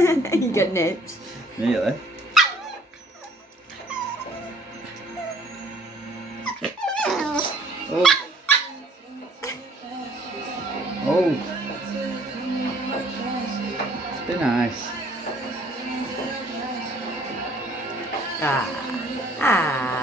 You got nipped. Nearly. Oh. Oh. It's been nice. Ah. Ah.